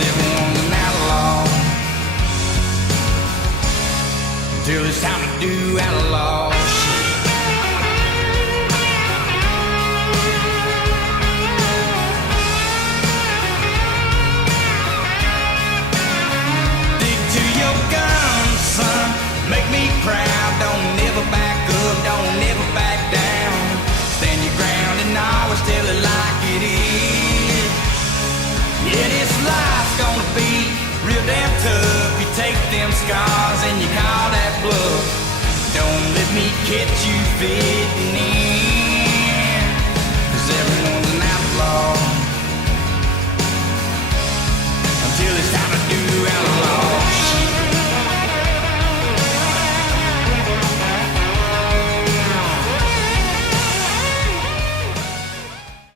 everyone's an outlaw until it's time to do outlaw shit. Dig to your guns, son, make me proud. Don't never back up, don't never back down. Stand your ground and always tell it like it is. Yeah, this life's gonna be real damn tough. You take them scars and you call that bluff. Don't let me catch you fitting in.